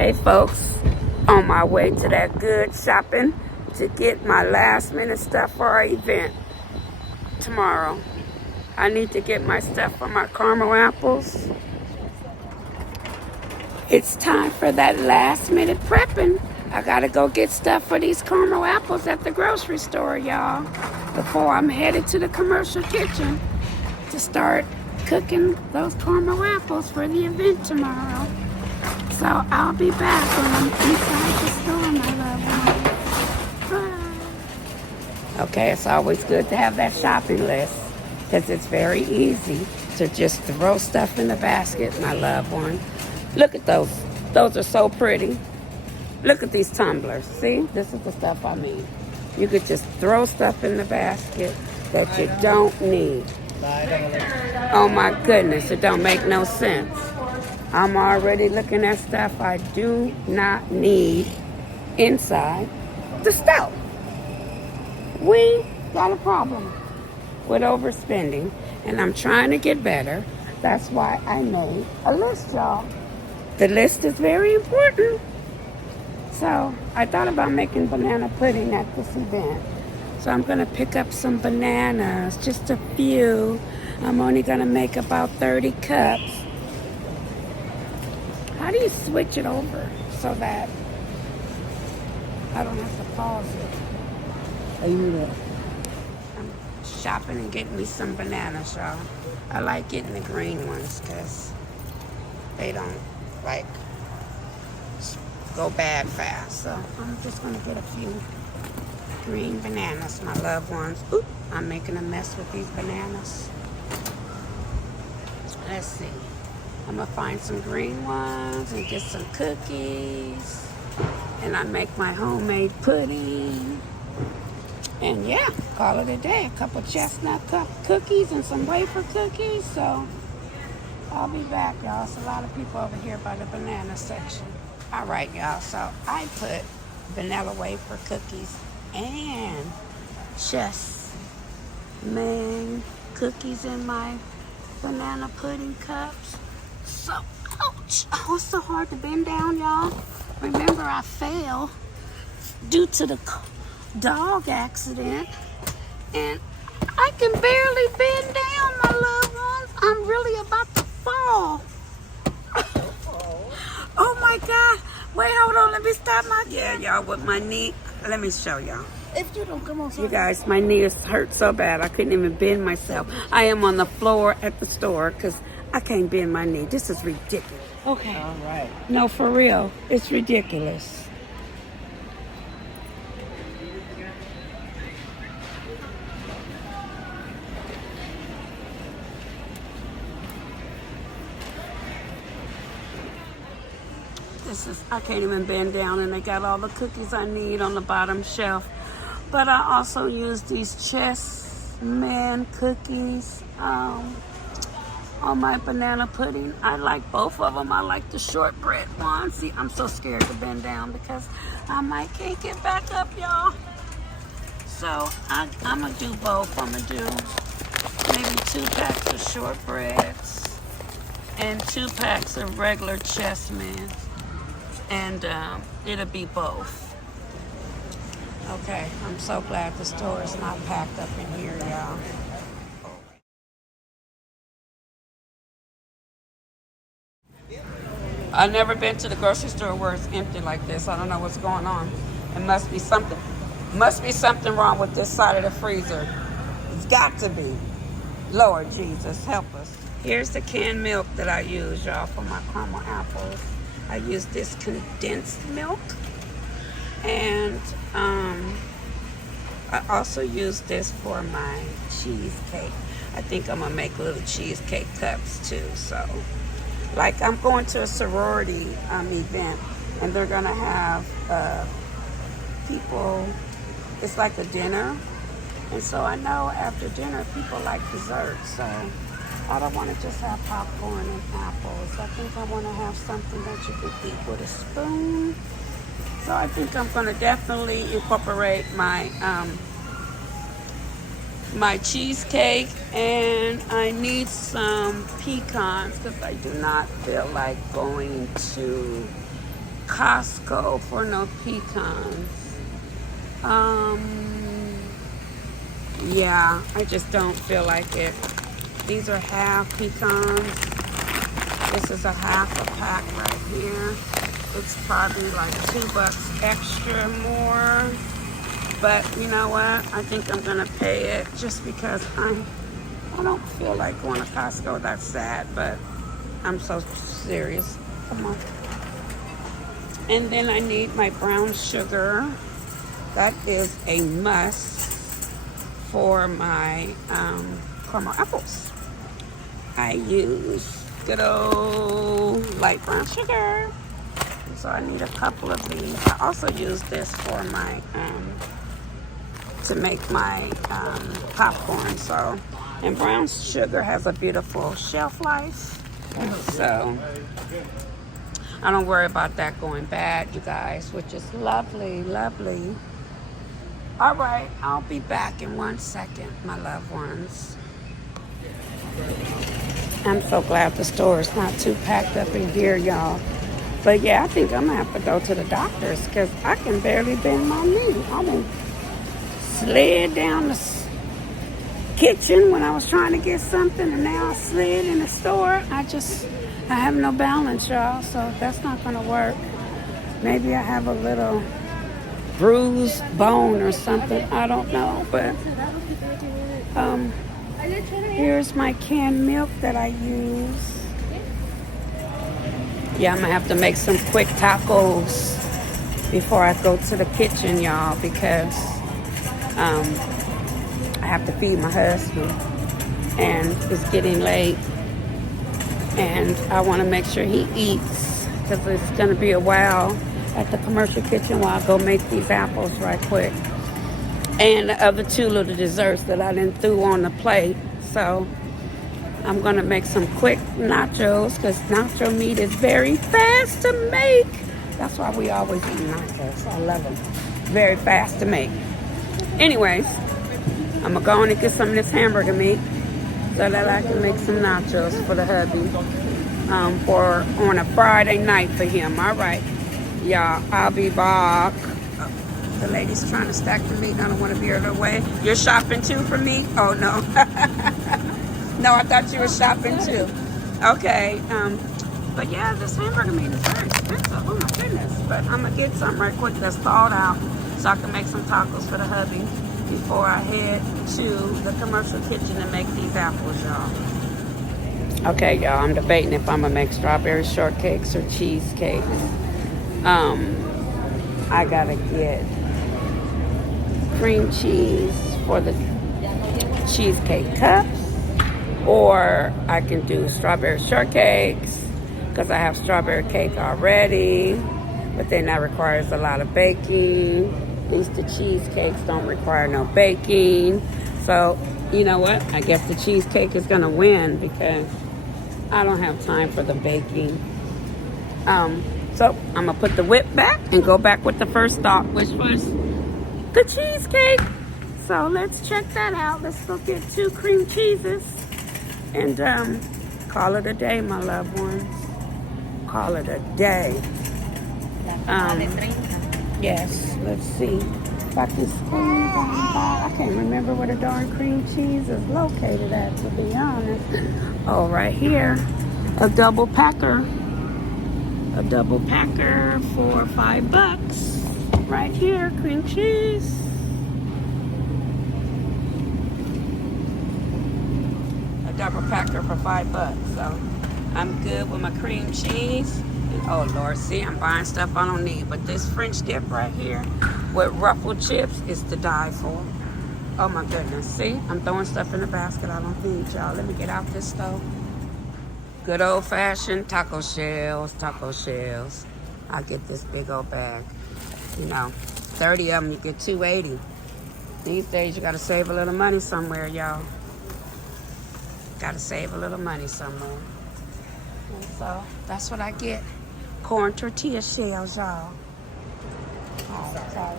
Hey folks, on my way to that good shopping to get my last minute stuff for our event tomorrow. I need to get my stuff for my caramel apples. It's time for that last minute prepping. I gotta go get stuff for these caramel apples at the grocery store, y'all, before I'm headed to the commercial kitchen to start cooking those caramel apples for the event tomorrow. So I'll be back when I'm inside the store, my loved one. Okay, it's always good to have that shopping list because it's very easy to just throw stuff in the basket, my loved one. Look at those. Those are so pretty. Look at these tumblers. See, this is the stuff I mean. You could just throw stuff in the basket that you don't need. Oh my goodness, it don't make no sense. I'm already looking at stuff I do not need inside the stove. We got a problem with overspending, and I'm trying to get better. That's why I made a list, y'all. The list is very important. So I thought about making banana pudding at this event. So I'm gonna pick up some bananas, just a few. I'm only gonna make about 30 cups. How do you switch it over so that I don't have to pause it? I'm shopping and getting me some bananas, y'all. I like getting the green ones because they don't like go bad fast. So I'm just gonna get a few green bananas, my loved ones. Oop, I'm making a mess with these bananas. Let's see. I'm gonna find some green ones and get some cookies. And I make my homemade pudding. And yeah, call it a day. A couple chestnut cookies and some wafer cookies. So I'll be back, y'all. It's a lot of people over here by the banana section. All right, y'all. So I put vanilla wafer cookies and chestnut cookies in my banana pudding cups. So, ouch. Oh, it's so hard to bend down, y'all. Remember, I fell due to the dog accident, and I can barely bend down, my loved ones. I'm really about to fall. Oh my God. Wait, hold on. Let me stop my camera. Yeah, y'all, with my knee. Let me show y'all. If you don't come on, you guys, my knee is hurt so bad I couldn't even bend myself. I am on the floor at the store because I can't bend my knee. This is ridiculous. Okay. All right. No, for real. It's ridiculous. I can't even bend down, and they got all the cookies I need on the bottom shelf. But I also use these chessman cookies on my banana pudding. I like both of them. I like the shortbread one. See, I'm so scared to bend down because I can't get back up, y'all. So I'm gonna do both. I'm gonna do maybe 2 packs of shortbreads and 2 packs of regular chessman. And it'll be both. Okay, I'm so glad the store is not packed up in here, y'all. I've never been to the grocery store where it's empty like this. I don't know what's going on. It must be something wrong with this side of the freezer. It's got to be. Lord Jesus, help us. Here's the canned milk that I use, y'all, for my caramel apples. I use this condensed milk, and I also use this for my cheesecake. I think I'm gonna make little cheesecake cups too. So, like, I'm going to a sorority event, and they're gonna have people. It's like a dinner, and so I know after dinner people like dessert. So I don't want to just have popcorn and apples. I think I want to have something that you can eat with a spoon. So I think I'm going to definitely incorporate my my cheesecake, and I need some pecans because I do not feel like going to Costco for no pecans. Yeah, I just don't feel like it. These are half pecans. This is a half a pack right here. It's probably like $2 extra more. But you know what? I think I'm gonna pay it just because I don't feel like going to Costco. That's sad, but I'm so serious. Come on. And then I need my brown sugar. That is a must for my caramel apples. I use good old light brown sugar. So I need a couple of these. I also use this for my to make my popcorn. So, and brown sugar has a beautiful shelf life. So I don't worry about that going bad, you guys, which is lovely, lovely. All right, I'll be back in 1 second, my loved ones. I'm so glad the store is not too packed up in here, y'all. But yeah, I think I'm gonna have to go to the doctor's because I can barely bend my knee. I done slid down the kitchen when I was trying to get something, and now I slid in the store. I have no balance, y'all, so that's not gonna work. Maybe I have a little bruised bone or something. I don't know, but here's my canned milk that I use. Yeah, I'm gonna have to make some quick tacos before I go to the kitchen, y'all, because I have to feed my husband and it's getting late and I want to make sure he eats because it's going to be a while at the commercial kitchen while I go make these apples right quick. And the other two little desserts that I didn't throw on the plate. So I'm going to make some quick nachos because nacho meat is very fast to make. That's why we always eat nachos. I love them. Very fast to make. Anyways, I'm going to go in and get some of this hamburger meat so that I can make some nachos for the hubby for on a Friday night for him. All right, y'all, I'll be back. The lady's trying to stack the meat. I don't want to be her way. You're shopping too for me? Oh, no. No, I thought you were shopping too. Okay. But yeah, this hamburger meat is very expensive. Oh, my goodness. But I'm going to get something right quick that's thawed out so I can make some tacos for the hubby before I head to the commercial kitchen and make these apples, y'all. Okay, y'all, I'm debating if I'm going to make strawberry shortcakes or cheesecakes. I got to get cream cheese for the cheesecake cups, or I can do strawberry shortcakes because I have strawberry cake already, but then that requires a lot of baking. These the cheesecakes don't require no baking. So, you know what? I guess the cheesecake is going to win because I don't have time for the baking. So, I'm going to put the whip back and go back with the first thought, which was the cheesecake. So, let's check that out. Let's go get 2 cream cheeses and call it a day, my loved ones. Call it a day. Yes, let's see if I can scroll down by. I can't remember where the darn cream cheese is located at, to be honest. Oh, right here. A double packer. A double packer for $5. Right here, cream cheese. A double packer for $5. So I'm good with my cream cheese. Oh, Lord, see, I'm buying stuff I don't need. But this French dip right here with ruffled chips is to die for. Oh, my goodness. See, I'm throwing stuff in the basket I don't need, y'all. Let me get out this stove. Good old-fashioned taco shells, taco shells. I'll get this big old bag. You know, 30 of them, you get $2.80. These days, you got to save a little money somewhere, y'all. Got to save a little money somewhere. And so, that's what I get. Corn tortilla shells, y'all. Oh, sorry.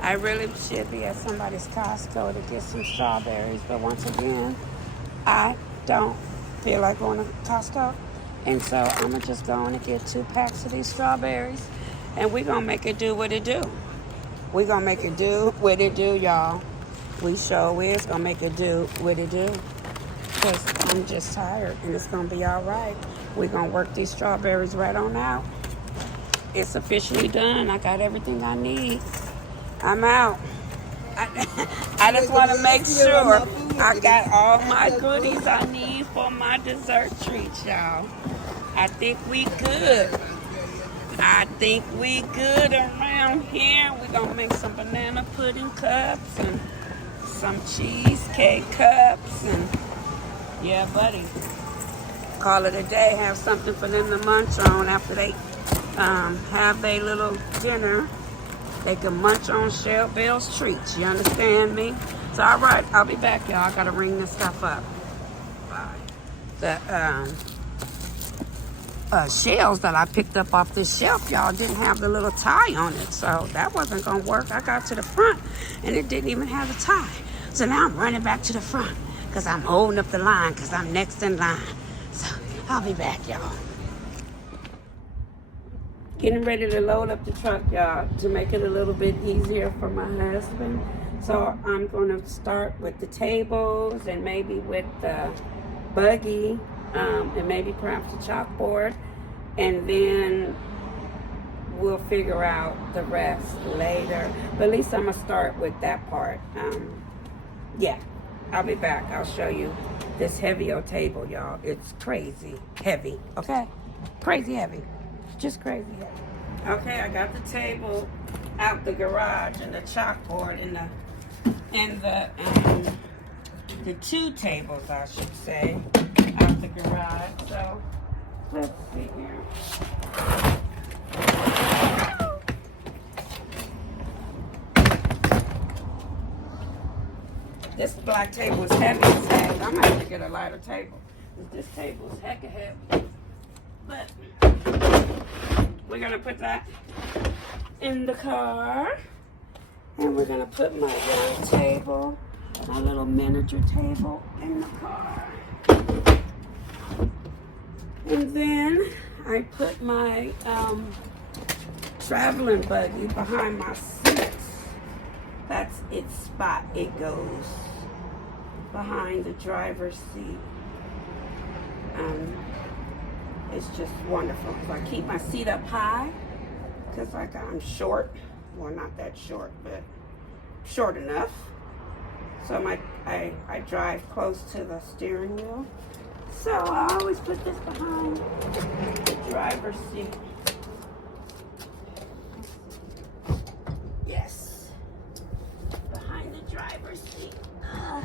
I really should be at somebody's Costco to get some strawberries, but once again, I don't feel like going to Costco. And so I'm going to just go on and get 2 packs of these strawberries. And we're going to make it do what it do. We're going to make it do what it do, y'all. We sure is going to make it do what it do. Because I'm just tired and it's going to be all right. We're going to work these strawberries right on out. It's officially done. I got everything I need. I'm out. I just want to make sure I got all my goodies I need for my dessert treats, y'all. I think we good. I think we good around here. We're going to make some banana pudding cups and some cheesecake cups. And yeah, buddy. Call it a day. Have something for them to munch on after they have their little dinner. They can munch on Shell Bell's treats. You understand me? So, all right. I'll be back, y'all. I got to ring this stuff up. Bye. The shells that I picked up off this shelf, y'all, didn't have the little tie on it. So, that wasn't going to work. I got to the front, and it didn't even have a tie. So, now I'm running back to the front because I'm holding up the line because I'm next in line. So, I'll be back, y'all. Getting ready to load up the truck, y'all, to make it a little bit easier for my husband. So I'm going to start with the tables and maybe with the buggy and maybe perhaps the chalkboard. And then we'll figure out the rest later. But at least I'm going to start with that part. Yeah, I'll be back. I'll show you this heavy old table, y'all. It's crazy heavy, okay? Crazy heavy. Just crazy heavy. Okay, I got the table out the garage and the chalkboard and the 2 tables, I should say, out the garage. So let's see here. This black table is heavy as heck. I'm gonna have to get a lighter table. This table is hecka heavy. But we're gonna put that in the car. And we're gonna put my young table, my little miniature table in the car. And then I put my traveling buggy behind my seats. That's its spot. It goes behind the driver's seat. It's just wonderful. So I keep my seat up high because I'm short. Well, not that short, but short enough. So I drive close to the steering wheel. So I always put this behind the driver's seat. Yes, behind the driver's seat. All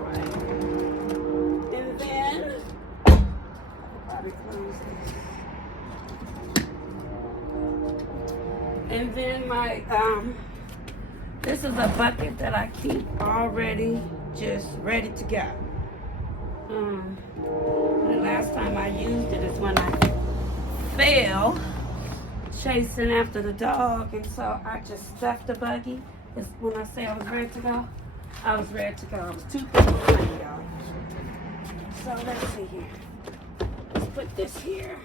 right. And then I'll probably close this. And then my this is a bucket that I keep already just ready to go. The last time I used it is when I fell chasing after the dog, and so I just stuffed the buggy. It's when I say I was ready to go, I was ready to go. I was 2 things behind, y'all. So let's see here. Let's put this here.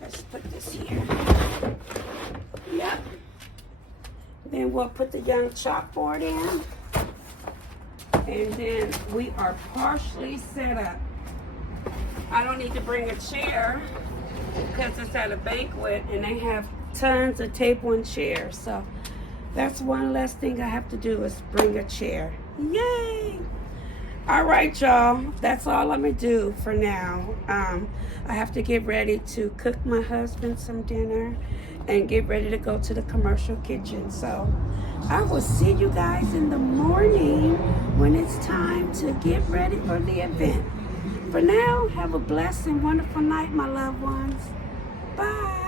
Let's put this here. Yep. Then we'll put the young chalkboard in. And then we are partially set up. I don't need to bring a chair because it's at a banquet and they have tons of table and chairs. So that's one less thing I have to do is bring a chair. Yay! All right, y'all. That's all I'm going to do for now. I have to get ready to cook my husband some dinner and get ready to go to the commercial kitchen. So I will see you guys in the morning when it's time to get ready for the event. For now, have a blessed and wonderful night, my loved ones. Bye.